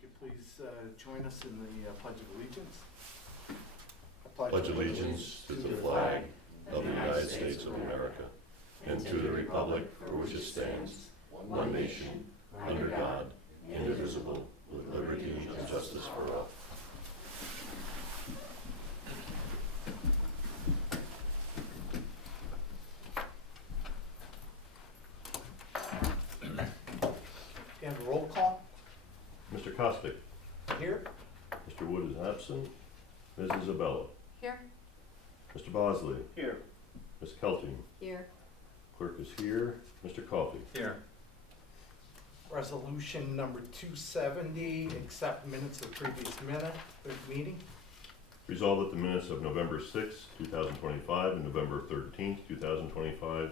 could please join us in the Pledge of Allegiance. Pledge allegiance to the flag of the United States of America and to the republic for which it stands, one nation, under God, indivisible, with liberty and justice for all. You have a roll call Mr. Costick, here. Mr. Wood is absent. Ms. Isabella, Here. Mr. Bosley, Here. Ms. Kelting, Here. clerk is here. Mr. Coffey. Here. Resolution number 270, accept minutes of previous meeting. Resolved that the minutes of November 6, 2025 and November 13, 2025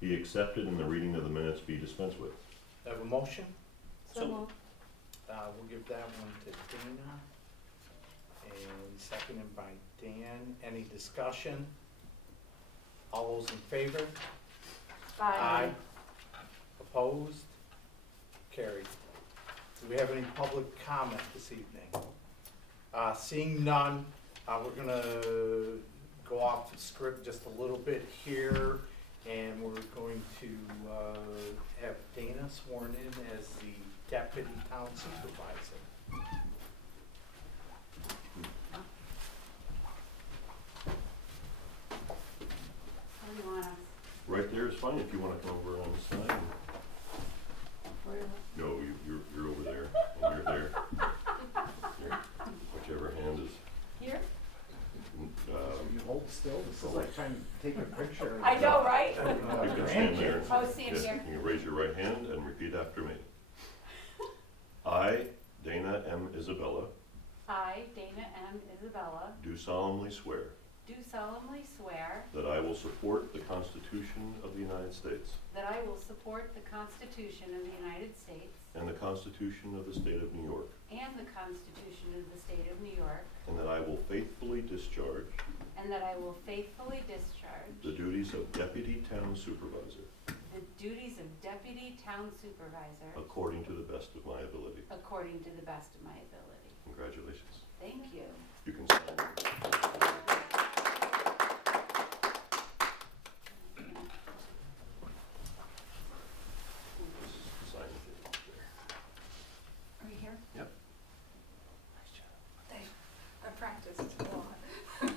be accepted and the reading of the minutes be dispensed with. Have a motion? So moved. We'll give that one to Dana. And seconded by Dan. Any discussion? All those in favor? Opposed? Carried. Do we have any public comment this evening? Seeing none, we're gonna go off the script just a little bit here, and we're going to have Dana sworn in as the deputy town supervisor. Where do you want us? Right there is fine if you want to come over on the side. Where? No, you're over there, and you're there. Here, whichever hand is. Here? You hold still, this is like trying to take a picture. I know, right? You can stand there. Oh, stand Yes, here. you can raise your right hand and repeat after me. I, Dana M. Isabella, I, Dana M. Isabella, do solemnly swear do solemnly swear that I will support the Constitution of the United States that I will support the Constitution of the United States and the Constitution of the State of New York, and the Constitution of the State of New York, and that I will faithfully discharge and that I will faithfully discharge the duties of Deputy Town Supervisor the duties of Deputy Town Supervisor according to the best of my ability. according to the best of my ability. Congratulations. Thank you. You can sign. Sign it there. Are you here? Yep. Thanks. I practiced a lot. Thank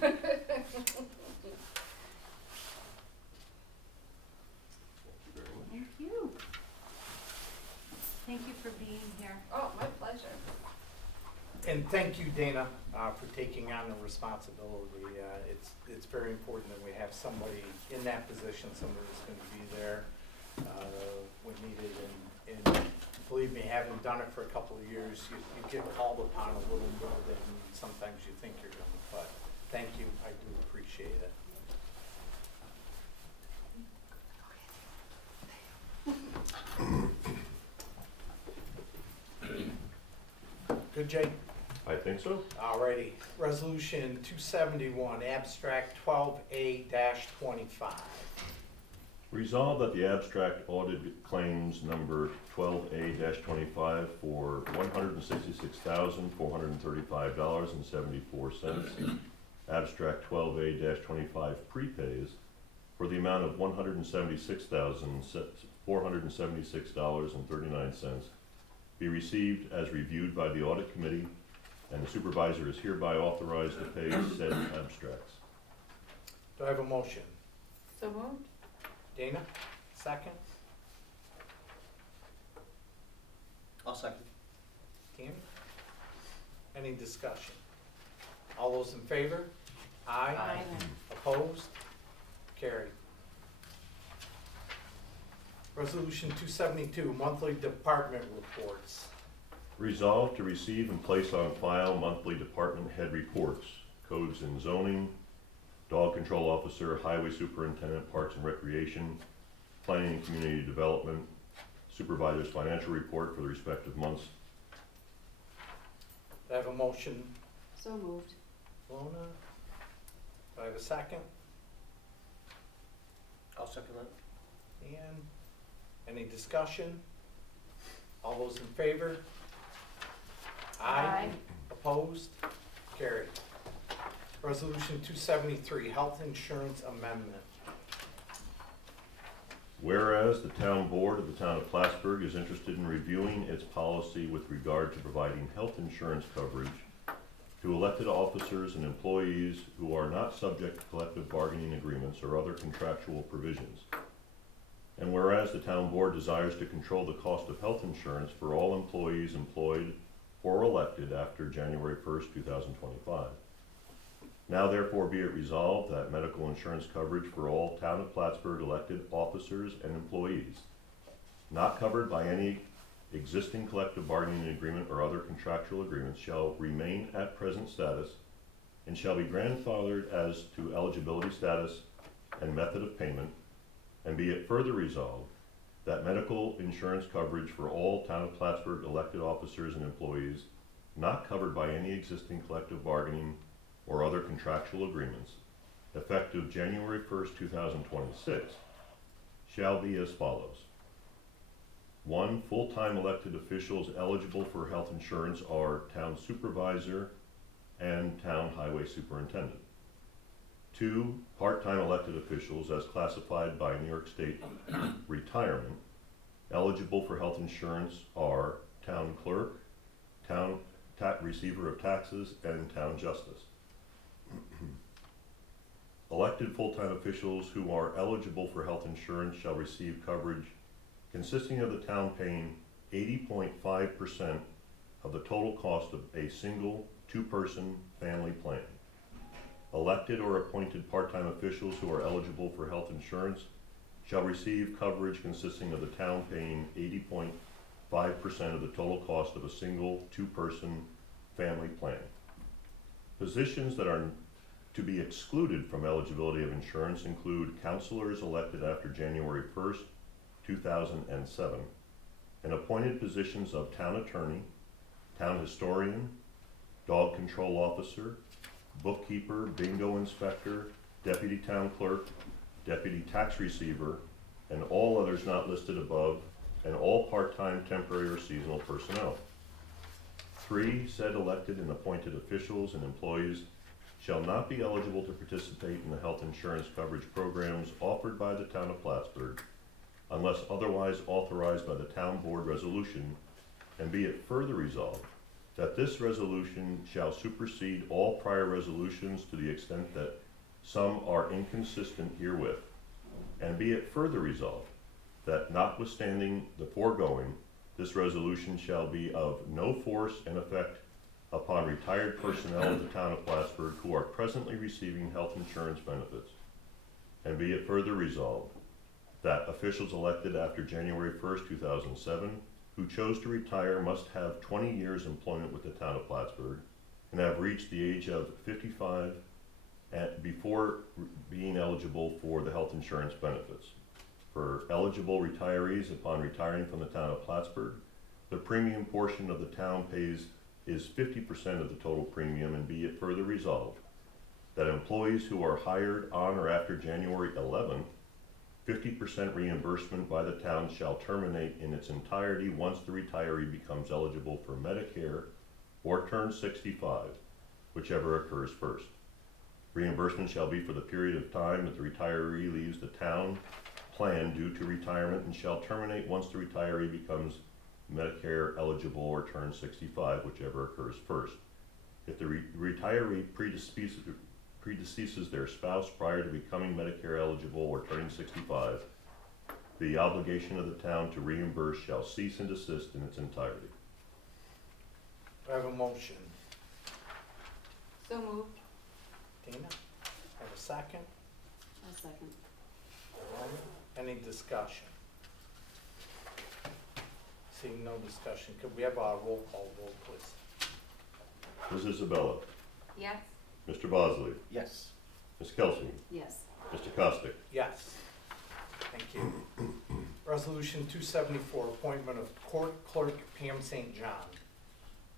you very much. Thank you. Thank you for being here. Oh, my pleasure. And thank you, Dana, for taking on the responsibility. It's very important that we have somebody in that position, somebody that's going to be there when needed. And believe me, having done it for a couple of years, you get called upon a little more than sometimes you think you're going to. But thank you, I do appreciate it. Good, Jay? I think so. Alrighty, resolution 271, abstract 12A-25. Resolved that the abstract audit claims number 12A-25 for $166,435.74, abstract 12A-25 prepays for the amount of $176,476.39 be received as reviewed by the audit committee, and the supervisor is hereby authorized to pay said abstracts. Do I have a motion? So moved. Dana, second? I'll second. Tammy? Any discussion? All those in favor? Aye. Opposed? Carried. Resolution 272, monthly department reports. Resolved to receive and place on file monthly department head reports, codes and zoning, dog control officer, highway superintendent, parks and recreation, planning and community development, supervisor's financial report for the respective months. Do I have a motion? So moved. Lona? Do I have a second? I'll second that. Ian? Any discussion? All those in favor? Aye. Opposed? Carried. Resolution 273, Health Insurance Amendment. Whereas the town board of the town of Plattsburgh is interested in reviewing its policy with regard to providing health insurance coverage to elected officers and employees who are not subject to collective bargaining agreements or other contractual provisions. And whereas the town board desires to control the cost of health insurance for all employees employed or elected after January 1st, 2025. Now therefore be it resolved that medical insurance coverage for all town of Plattsburgh elected officers and employees not covered by any existing collective bargaining agreement or other contractual agreements shall remain at present status and shall be grandfathered as to eligibility status and method of payment, and be it further resolved that medical insurance coverage for all town of Plattsburgh elected officers and employees not covered by any existing collective bargaining or other contractual agreements, effective January 1st, 2026, shall be as follows. 1, full-time elected officials eligible for health insurance are town supervisor and town highway superintendent. 2, part-time elected officials as classified by New York State retirement eligible for health insurance are town clerk, town receiver of taxes, and town justice. Elected full-time officials who are eligible for health insurance shall receive coverage consisting of the town paying 80.5% of the total cost of a single two-person family plan. Elected or appointed part-time officials who are eligible for health insurance shall receive coverage consisting of the town paying 80.5% of the total cost of a single two-person family plan. Positions that are to be excluded from eligibility of insurance include counselors elected after January 1st, 2007, and appointed positions of town attorney, town historian, dog control officer, bookkeeper, bingo inspector, deputy town clerk, deputy tax receiver, and all others not listed above, and all part-time, temporary, or seasonal personnel. 3, said elected and appointed officials and employees shall not be eligible to participate in the health insurance coverage programs offered by the town of Plattsburgh unless otherwise authorized by the town board resolution, and be it further resolved that this resolution shall supersede all prior resolutions to the extent that some are inconsistent herewith, and be it further resolved that notwithstanding the foregoing, this resolution shall be of no force and effect upon retired personnel of the town of Plattsburgh who are presently receiving health insurance benefits. And be it further resolved that officials elected after January 1st, 2007, who chose to retire must have 20 years employment with the town of Plattsburgh and have reached the age of 55 before being eligible for the health insurance benefits. For eligible retirees upon retiring from the town of Plattsburgh, the premium portion of the town pays is 50% of the total premium, and be it further resolved that employees who are hired on or after January 11th, 50% reimbursement by the town shall terminate in its entirety once the retiree becomes eligible for Medicare or turns 65, whichever occurs first. Reimbursement shall be for the period of time that the retiree leaves the town plan due to retirement and shall terminate once the retiree becomes Medicare eligible or turns 65, whichever occurs first. If the retiree predeceases their spouse prior to becoming Medicare eligible or turning 65, the obligation of the town to reimburse shall cease and desist in its entirety. Do I have a motion? So moved. Dana? Have a second? A second. Any discussion? Seeing no discussion, could we have a roll call vote, please? Ms. Isabella, Yes. Mr. Bosley, Yes. Ms. Kelsey, Yes. Mr. Costick. Yes. Thank you. Resolution 274, appointment of court clerk Pam St. John.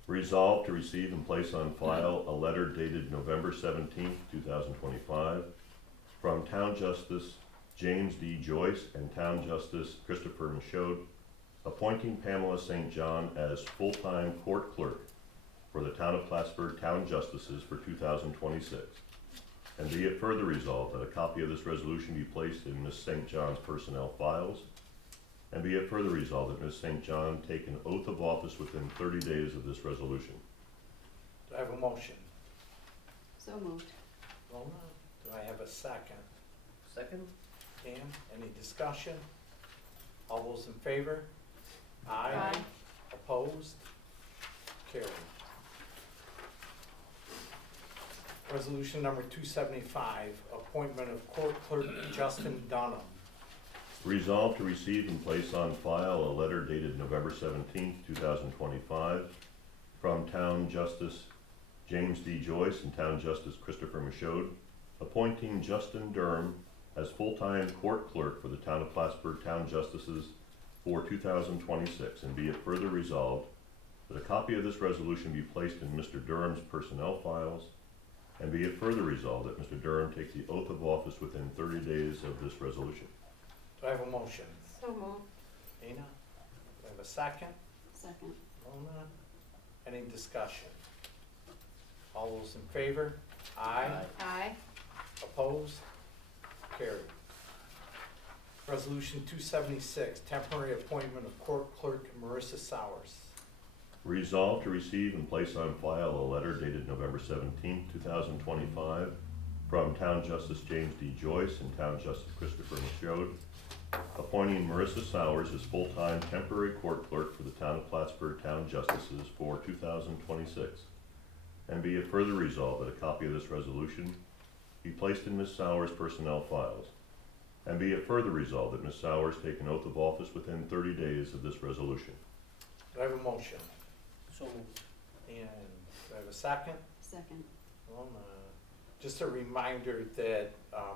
Resolved to receive and place on file a letter dated November 17th, 2025, from Town Justice James D. Joyce and Town Justice Christopher Michaud, appointing Pamela St. John as full-time court clerk for the Town of Plattsburgh Town Justices for 2026. And be it further resolved that a copy of this resolution be placed in Ms. St. John's personnel files. And be it further resolved that Ms. St. John take an oath of office within 30 days of this resolution. Do I have a motion? So moved. Rona, do I have a second? Second? Pam, any discussion? All those in favor? Aye. Opposed? Carried. Resolution number 275, appointment of court clerk Justin Dunham. Resolved to receive and place on file a letter dated November 17th, 2025, from Town Justice James D. Joyce and Town Justice Christopher Michaud, appointing Justin Durham as full-time court clerk for the Town of Plattsburgh Town Justices for 2026, and be it further resolved that a copy of this resolution be placed in Mr. Durham's personnel files, and be it further resolved that Mr. Durham take the oath of office within 30 days of this resolution. Do I have a motion? So moved. Dana, do I have a second? Second. Rona, any discussion? All those in favor? Aye. Aye. Opposed? Carried. Resolution 276, temporary appointment of court clerk Marissa Sowers. Resolved to receive and place on file a letter dated November 17th, 2025, from Town Justice James D. Joyce and Town Justice Christopher Michaud, appointing Marissa Sowers as full-time temporary court clerk for the Town of Plattsburgh Town Justices for 2026. And be it further resolved that a copy of this resolution be placed in Ms. Sowers' personnel files. And be it further resolved that Ms. Sowers take an oath of office within 30 days of this resolution. Do I have a motion? So moved. And do I have a second? Second. Rona, just a reminder that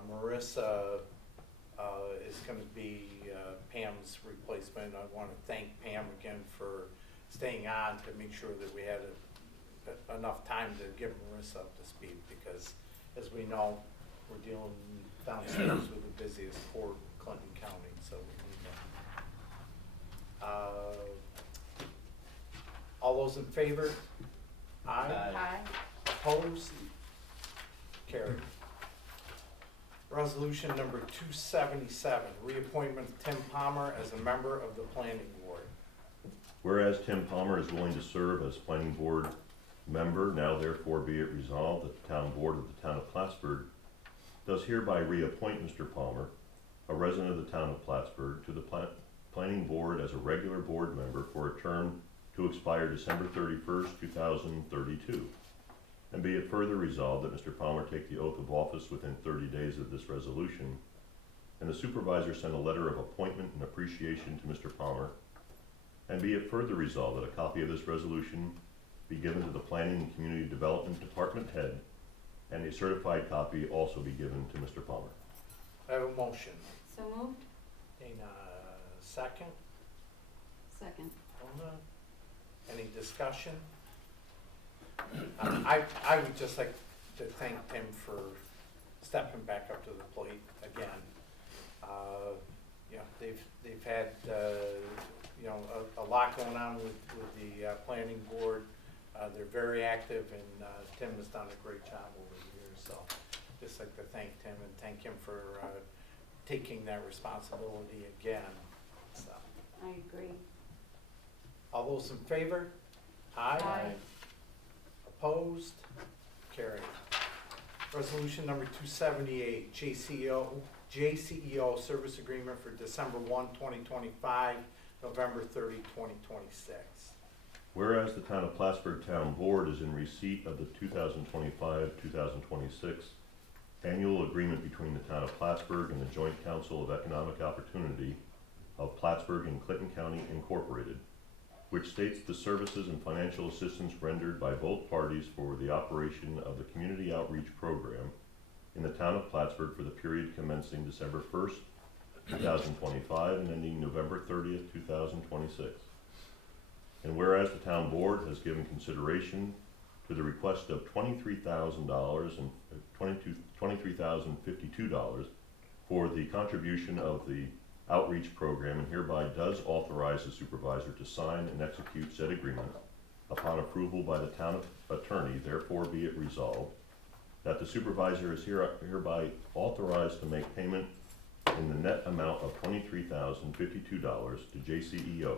Marissa is going to be Pam's replacement. I want to thank Pam again for staying on to make sure that we had enough time to get Marissa up to speed, because as we know, we're dealing downstairs with the busiest court in Clinton County, so we need that. All those in favor? Aye. Aye. Opposed? Carried. Resolution number 277, reappointment of Tim Palmer as a member of the planning board. Whereas Tim Palmer is willing to serve as planning board member, now therefore be it resolved that the town board of the Town of Plattsburgh does hereby reappoint Mr. Palmer, a resident of the Town of Plattsburgh, to the planning board as a regular board member for a term to expire December 31st, 2032. And be it further resolved that Mr. Palmer take the oath of office within 30 days of this resolution, and the supervisor send a letter of appointment and appreciation to Mr. Palmer. And be it further resolved that a copy of this resolution be given to the Planning and Community Development Department head, and a certified copy also be given to Mr. Palmer. I have a motion. So moved. Dana, second. Second. Rona, any discussion? I would just like to thank Tim for stepping back up to the plate again. You know, they've had you know, a lot going on with the planning board. They're very active, and Tim has done a great job over the years. So, just like to thank Tim and thank him for taking that responsibility again. So, I agree. all those in favor? Aye. Opposed? Carried. Resolution number 278, JCEO service agreement for December 1, 2025, November 30, 2026. Whereas the Town of Plattsburgh Town Board is in receipt of the 2025-2026 annual agreement between the Town of Plattsburgh and the Joint Council of Economic Opportunity of Plattsburgh and Clinton County Incorporated, which states the services and financial assistance rendered by both parties for the operation of the Community Outreach Program in the Town of Plattsburgh for the period commencing December 1st, 2025 and ending November 30th, 2026. And whereas the Town Board has given consideration to the request of $23,000 and $23,052 for the contribution of the outreach program, and hereby does authorize the supervisor to sign and execute said agreement. Upon approval by the town attorney, therefore be it resolved that the supervisor is hereby authorized to make payment in the net amount of $23,052 to JCEO,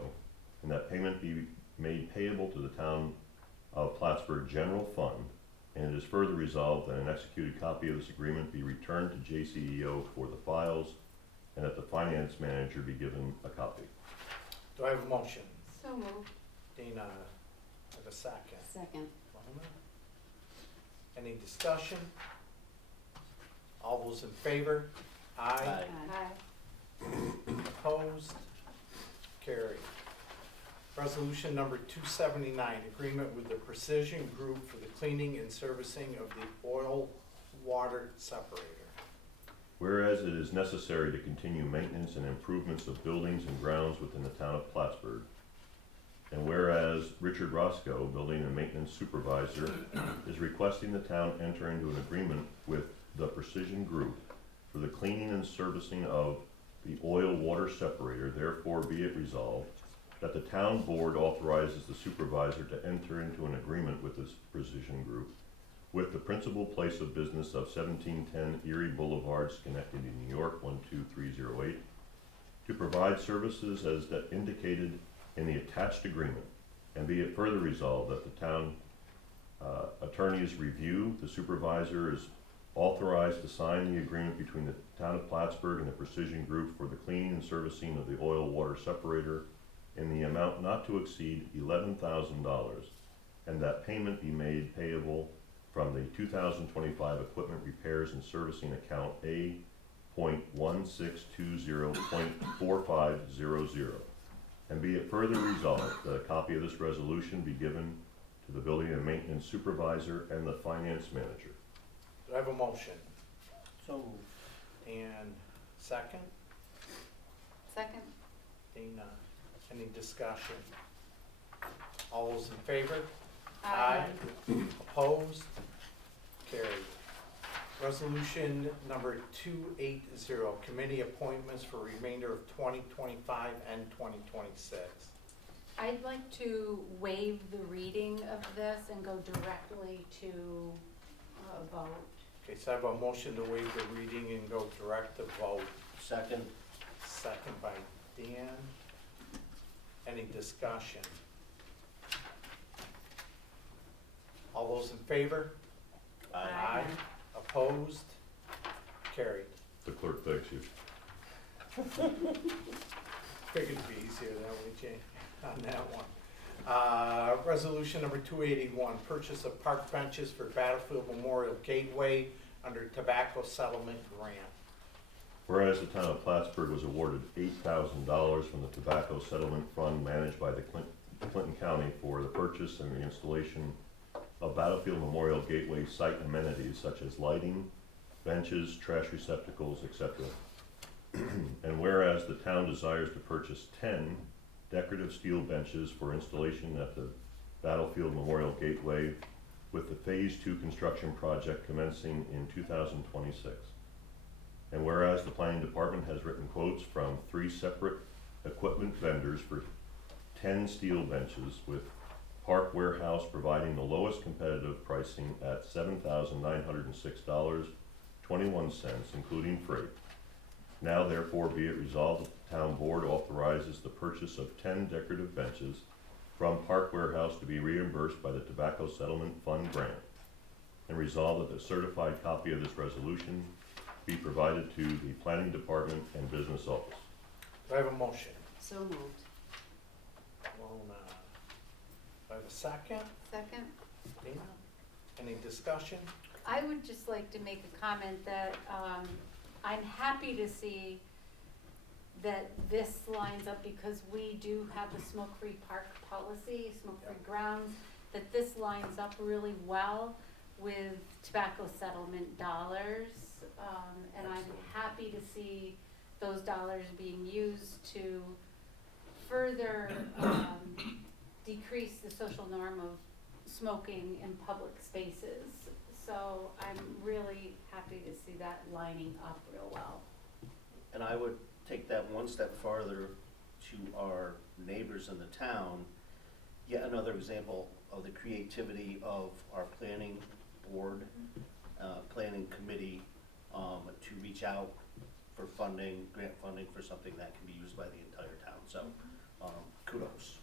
and that payment be made payable to the town of Plattsburgh General Fund, and it is further resolved that an executed copy of this agreement be returned to JCEO for the files, and that the finance manager be given a copy. Do I have a motion? So moved. Dana, I have a second. Second. Lona? Any discussion? All those in favor? Aye. Aye. Opposed? Carried. Resolution number 279, agreement with the Precision Group for the cleaning and servicing of the oil water separator. Whereas it is necessary to continue maintenance and improvements of buildings and grounds within the town of Plattsburgh, and whereas Richard Roscoe, Building and Maintenance Supervisor, is requesting the town enter into an agreement with the Precision Group for the cleaning and servicing of the oil water separator, therefore be it resolved that the town board authorizes the supervisor to enter into an agreement with this Precision Group with the principal place of business of 1710 Erie Boulevard, Schenectady, New York, 12308, to provide services as indicated in the attached agreement, and be it further resolved that the town attorney's review, the supervisor is authorized to sign the agreement between the town of Plattsburgh and the Precision Group for the cleaning and servicing of the oil water separator in the amount not to exceed $11,000, and that payment be made payable from the 2025 equipment repairs and servicing account A.1620.4500. And be it further resolved that a copy of this resolution be given to the building and maintenance supervisor and the finance manager. Do I have a motion? So moved. And second? Second. Dana, any discussion? All those in favor? Opposed? Carried. Resolution number 280, committee appointments for remainder of 2025 and 2026. I'd like to waive the reading of this and go directly to a vote. Okay, so I have a motion to waive the reading and go direct to vote. Second. Second by Dan. Any discussion? All those in favor? Aye. Opposed? Carried. The clerk thanks you. Figured it'd be easier that way, Jay, on that one. Resolution number 281, purchase of park benches for Battlefield Memorial Gateway under tobacco settlement grant. Whereas the town of Plattsburgh was awarded $8,000 from the Tobacco Settlement Fund managed by the Clinton County for the purchase and the installation of Battlefield Memorial Gateway site amenities such as lighting, benches, trash receptacles, etc. And whereas the town desires to purchase 10 decorative steel benches for installation at the Battlefield Memorial Gateway with the Phase 2 construction project commencing in 2026. And whereas the planning department has written quotes from 3 separate equipment vendors for 10 steel benches, with Park Warehouse providing the lowest competitive pricing at $7,906.21, including freight. Now therefore be it resolved that the town board authorizes the purchase of 10 decorative benches from Park Warehouse to be reimbursed by the Tobacco Settlement Fund grant, and resolved that the certified copy of this resolution be provided to the planning department and business office. Do I have a motion? So moved. Lona. Do I have a second? Second. Dana? Any discussion? I would just like to make a comment that I'm happy to see that this lines up, because we do have the smoke-free park policy, smoke-free grounds, that this lines up really well with tobacco settlement dollars. And I'm happy to see those dollars being used to further decrease the social norm of smoking in public spaces. So I'm really happy to see that lining up real well. And I would take that one step farther to our neighbors in the town yet another example of the creativity of our planning board, planning committee, to reach out for funding, grant funding for something that can be used by the entire town, so, kudos.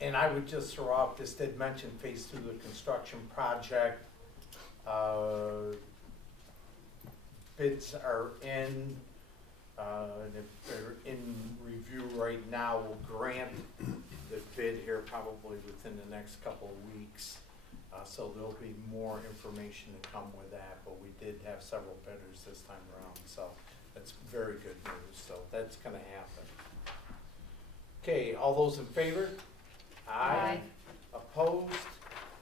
And I would just throw out, this did mention phase 2 of the construction project. Bids are in, and if they're in review right now, we'll grant the bid here probably within the next couple of weeks. So there'll be more information to come with that, but we did have several bidders this time around, so that's very good news, so that's gonna happen. Okay, all those in favor? Aye. Opposed?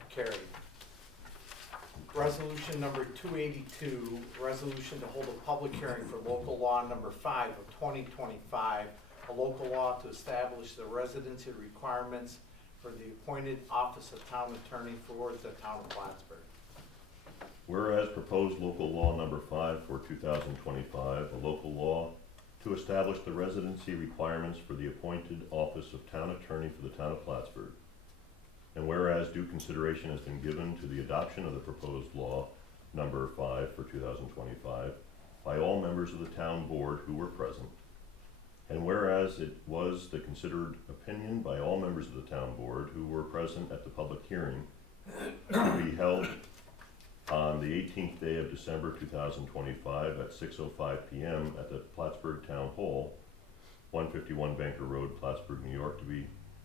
Carried. Resolution number 282, resolution to hold a public hearing for local law number 5 of 2025, a local law to establish the residency requirements for the appointed office of town attorney for the town of Plattsburgh. Whereas proposed local law number 5 for 2025, a local law to establish the residency requirements for the appointed office of town attorney for the town of Plattsburgh. And whereas due consideration has been given to the adoption of the proposed law number 5 for 2025 by all members of the town board who were present. And whereas it was the considered opinion by all members of the town board who were present at the public hearing to be held on the 18th day of December 2025 at 6:05 p.m. at the Plattsburgh Town Hall, 151 Banker Road, Plattsburgh, New York,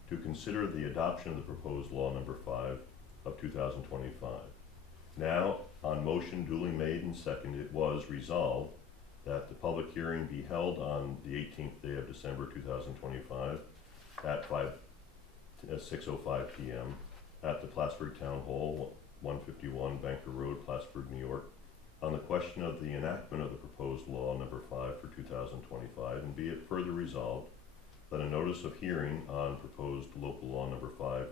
to consider the adoption of the proposed law number 5 of 2025. Now, on motion duly made and seconded, it was resolved that the public hearing be held on the 18th day of December 2025 at 6:05 p.m. at the Plattsburgh Town Hall, 151 Banker Road, Plattsburgh, New York, on the question of the enactment of the proposed law number 5 for 2025, and be it further resolved that a notice of hearing on proposed local law number 5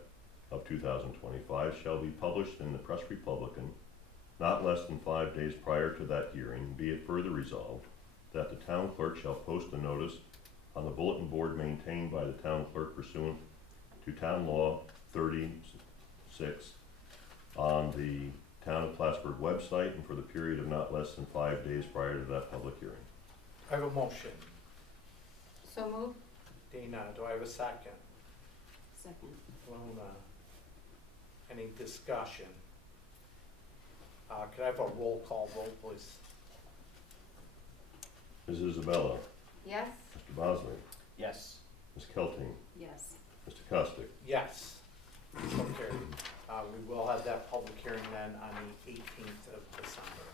of 2025 shall be published in the Press Republican not less than 5 days prior to that hearing. Be it further resolved that the town clerk shall post a notice on the bulletin board maintained by the town clerk pursuant to Town Law 36 on the Town of Plattsburgh website and for the period of not less than 5 days prior to that public hearing. I have a motion. So moved. Dana, do I have a second? Second. Luna, any discussion? Could I have a roll call vote, please? Ms. Isabella, Yes? Mr. Bosley, Yes. Ms. Kelting, Yes. Mr. Costick. Yes. So carried. We will have that public hearing then on the 18th of December.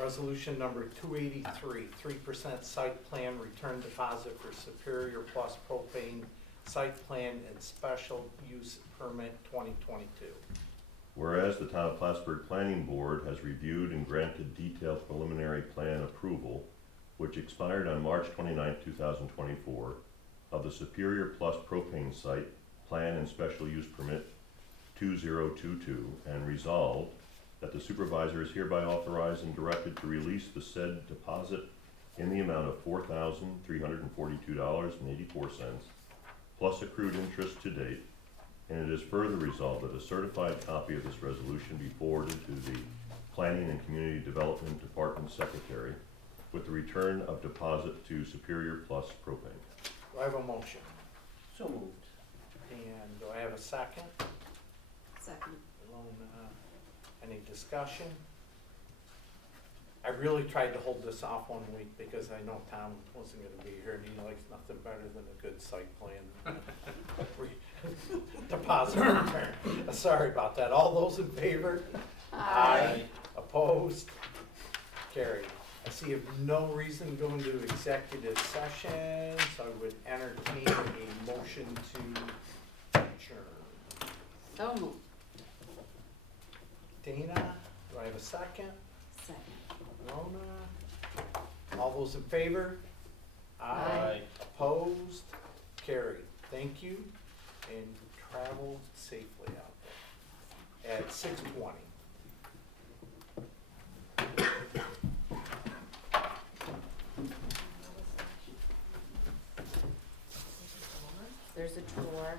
Resolution number 283, 3% site plan return deposit for Superior Plus Propane Site Plan and Special Use Permit 2022. Whereas the Town of Plattsburgh Planning Board has reviewed and granted detailed preliminary plan approval, which expired on March 29, 2024, of the Superior Plus Propane Site Plan and Special Use Permit 2022, and resolved that the supervisor is hereby authorized and directed to release the said deposit in the amount of $4,342.84, plus accrued interest to date. And it is further resolved that a certified copy of this resolution be forwarded to the Planning and Community Development Department Secretary with the return of deposit to Superior Plus Propane. Do I have a motion? So moved. And do I have a second? Second. Luna, any discussion? I really tried to hold this off 1 week because I know Tom wasn't gonna be here and he likes nothing better than a good site plan. Deposit return. Sorry about that. All those in favor? Opposed? Carried. I see of no reason to go into executive session, so I would entertain a motion to adjourn. So moved. Dana, do I have a second? Second. Rona? All those in favor? Aye. Opposed? Carried. Thank you, and travel safely out there. At 6:20. There's a drawer.